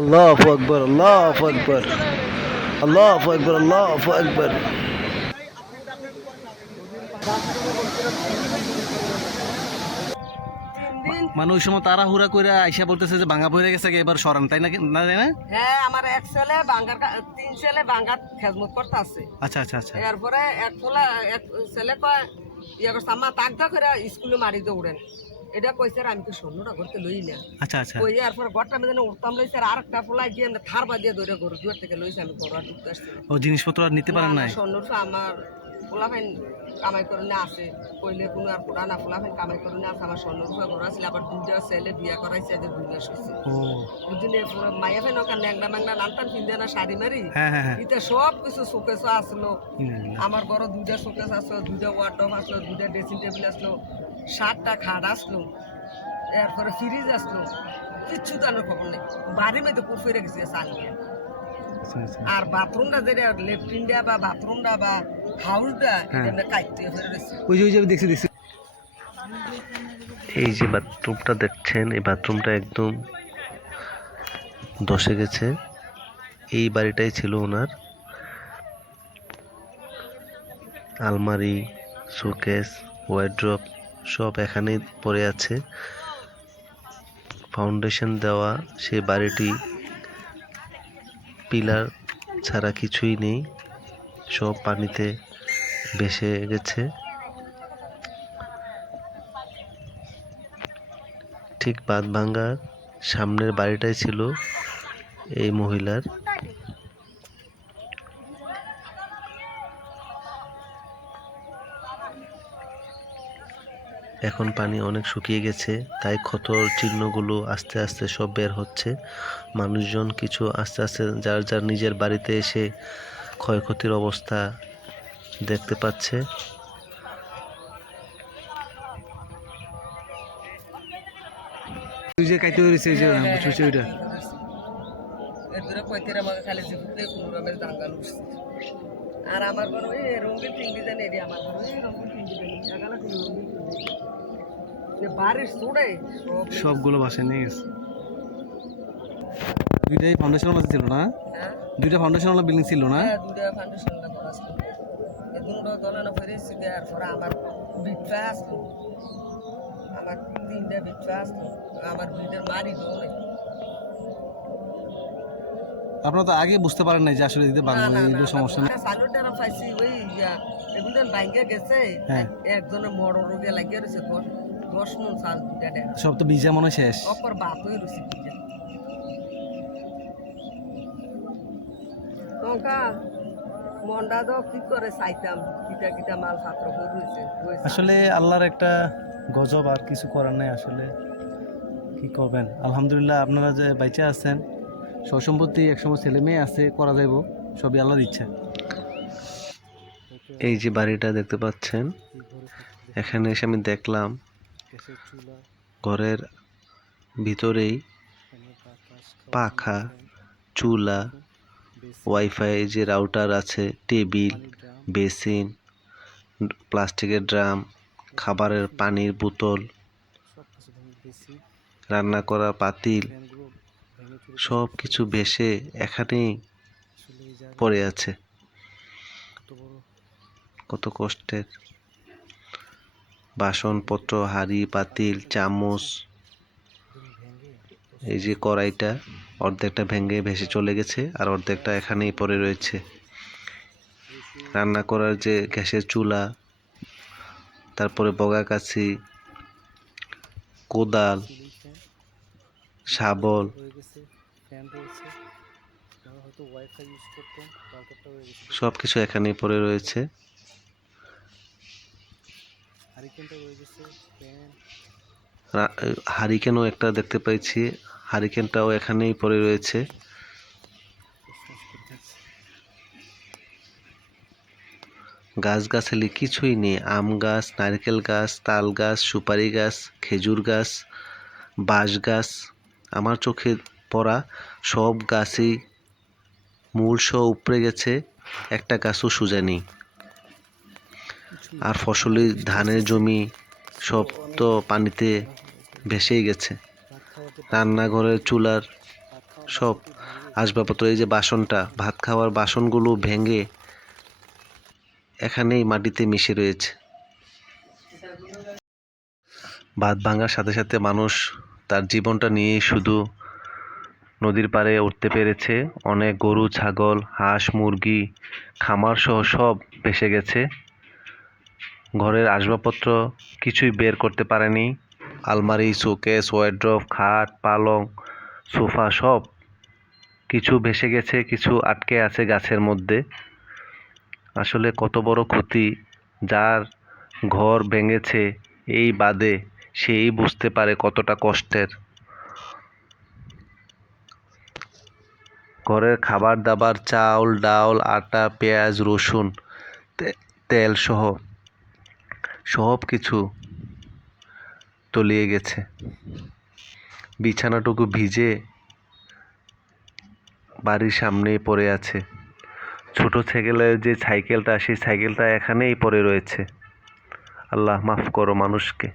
আল্লাহু আকবার, আল্লাহু আকবার, আল্লাহু আকবার, আল্লাহু আকবার। মানে ওই সময় তাড়াহুড়া করে আইসা বলতেছে যে ভাঙা পড়ে গেছে এবার সরান, তাই না? না তাই না? হ্যাঁ, আমার এক ছেলে বাঙ্গার তিন ছেলে বাঙ্গার খেজমত করতে আছে। আচ্ছা আচ্ছা আচ্ছা। এরপরে এক ছেলে কয় ইয়া করছে আম্মা তাকদা করে স্কুলে মারি দৌড়েন। এটা কইছে আমি তো স্বর্ণটা করতে লই না। আচ্ছা আচ্ছা। কই এরপর ঘরটা মধ্যে উঠতাম লইছে আর একটা ফলাই দিয়ে থার বাদিয়ে ধরে গরু দুয়ার থেকে লইছে আমি ঘর ঢুকতে আসছি। ও জিনিসপত্র আর নিতে পারেন নাই? স্বর্ণটা আমার পোলাফাইন কামাই করে না আছে, কইলে কোনো আর পুরা না পোলাফাইন কামাই করে না আছে। আমার স্বর্ণরূপা ঘর আছে, আবার দুইটা ছেলে বিয়া করাইছে, এদের 2 মাস হয়েছে। ও বুঝলি মাইয়া ফেন ওখানে ন্যাংরা ম্যাংরা নানতাম কিনতে না শাড়ি মারি। হ্যাঁ হ্যাঁ হ্যাঁ। এটা সব কিছু শোকেস আসলো। আমার বড় 2টা শোকেস আসলো, 2টা ওয়ার্ডরোব আসলো, 2টা ড্রেসিং টেবিল আসলো, 7টা খাট আসলো, এরপরে ফ্রিজ আসলো। কিচ্ছু জানার খবর নেই। বাড়ির মধ্যে পুর ফিরে গেছে চাল নিয়ে। আর বাথরুমটা যেটা লেট্রিনটা বা বাথরুমটা বা হাউসটা এটা কাইতে ফিরে গেছে। ওই যে দেখছি দেখছি। এই যে বাথরুমটা দেখছেন, এই বাথরুমটা একদম ধসে গেছে। এই বাড়িটাই ছিল ওনার। আলমারি, শোকেস, ওয়ার্ড্রপ সব এখানেই পড়ে আছে। ফাউন্ডেশন দেওয়া সেই বাড়িটি পিলার ছাড়া কিছুই নেই, সব পানিতে ভেসে গেছে। ঠিক বাঁধ ভাঙ্গার সামনের বাড়িটাই ছিল এই মহিলার। এখন পানি অনেক শুকিয়ে গেছে, তাই ক্ষতর চিহ্নগুলো আস্তে আস্তে সব বের হচ্ছে। মানুষজন কিছু আস্তে আস্তে যার যার নিজের বাড়িতে এসে ক্ষয়ক্ষতির অবস্থা দেখতে পাচ্ছে। তুই যে কাইতে হইছে যে বুঝছিস ওইটা এদুরে কইতে আমাকে খালি জিপুতে কোন রকমের দাঙ্গাল উঠছে। আর আমার ঘর ওই রঙিন টিঙ্গি জানে এরিয়া, আমার ঘর ওই রঙিন টিঙ্গি জানে জায়গাটা কোন রঙিন টিঙ্গি যে বারিশ ছুড়ে সবগুলো বাসায় নিয়ে গেছে। দুইটাই ফাউন্ডেশনের মধ্যে ছিল না? হ্যাঁ, দুইটা ফাউন্ডেশনাল বিল্ডিং ছিল না? হ্যাঁ, দুইটা ফাউন্ডেশন না করা ছিল। এই দুটো দলানো ফেরেছি দেওয়ার পরে আমার বিটটা আসলো, আমার 3টা বিটটা আসলো, আমার বিটের মারি দেও নাই। আপনারা তো আগে বুঝতে পারেন নাই যে আসলে দিতে পারবো এই সমস্যা না? সালুটার পাইছি ওই এগুলো ভাঙ্গে গেছে। হ্যাঁ, একজনের বড় রোগে লাগিয়ে রয়েছে 10 মন চাল দুটা সব তো ভিজা মনে হয় শেষ। অপর বাপ হয়ে রয়েছে দুইটা। নৌকা মন্ডা তো কি করে চাইতাম কিটা কিটা মাল পাত্র করে রয়েছে। আসলে আল্লাহর একটা গজব, আর কিছু করার নাই। আসলে কি করবেন, আলহামদুলিল্লাহ আপনারা যে বাইচা আছেন, সসম্পত্তি একসময় ছেলে মেয়ে আছে, করা যাইব, সবই আল্লাহর ইচ্ছা। এই যে বাড়িটা দেখতে পাচ্ছেন, এখানে এসে আমি দেখলাম ঘরের ভিতরেই পাখা, চুলা, ওয়াইফাই যে রাউটার আছে, টেবিল, বেসিন, প্লাস্টিকের ড্রাম, খাবারের পানির বোতল, রান্না করা পাতিল, সব কিছু ভেসে এখানেই পড়ে আছে। কত কষ্টের। বাসনপত্র, হাঁড়ি পাতিল, চামচ, এই যে কড়াইটা অর্ধেকটা ভেঙে ভেসে চলে গেছে, আর অর্ধেকটা এখানেই পড়ে রয়েছে। রান্না করার যে গ্যাসের চুলা, তারপরে বগাকাছি, কোদাল, শাবল, সব কিছু এখানেই পড়ে রয়েছে। হারিকেনও একটা দেখতে পাইছি, হারিকেনটাও এখানেই পড়ে রয়েছে। গাছগাছালি কিছুই নেই, আম গাছ, নারকেল গাছ, তাল গাছ, সুপারি গাছ, খেজুর গাছ, বাঁশ গাছ, আমার চোখে পড়া সব গাছই মূল সহ উপড়ে গেছে, একটা গাছও সোজা নেই। আর ফসলি ধানের জমি সব তো পানিতে ভেসেই গেছে। রান্নাঘরের চুলার সব আসবাবপত্র, এই যে বাসনটা, ভাত খাওয়ার বাসনগুলো ভেঙে এখানেই মাটিতে মিশে রয়েছে। বাঁধ ভাঙার সাথে সাথে মানুষ তার জীবনটা নিয়েই শুধু নদীর পাড়ে উঠতে পেরেছে। অনেক গরু, ছাগল, হাঁস, মুরগি, খামার সহ সব ভেসে গেছে। ঘরের আসবাবপত্র কিছুই বের করতে পারেনি। আলমারি, শোকেস, ওয়ারড্রোব, খাট, পালং, সোফা সব কিছু ভেসে গেছে, কিছু আটকে আছে গাছের মধ্যে। আসলে কত বড় ক্ষতি! যার ঘর ভেঙেছে এই বাদে সেই বুঝতে পারে কতটা কষ্টের। ঘরের খাবার দাবার, চাউল, ডাল, আটা, পেঁয়াজ, রসুন, তেল সহ সব কিছু তলিয়ে গেছে। বিছানাটুকু ভিজে বাড়ির সামনেই পড়ে আছে। ছোট ছেলের যে সাইকেলটা, সেই সাইকেলটা এখানেই পড়ে রয়েছে। আল্লাহ মাফ করো মানুষকে।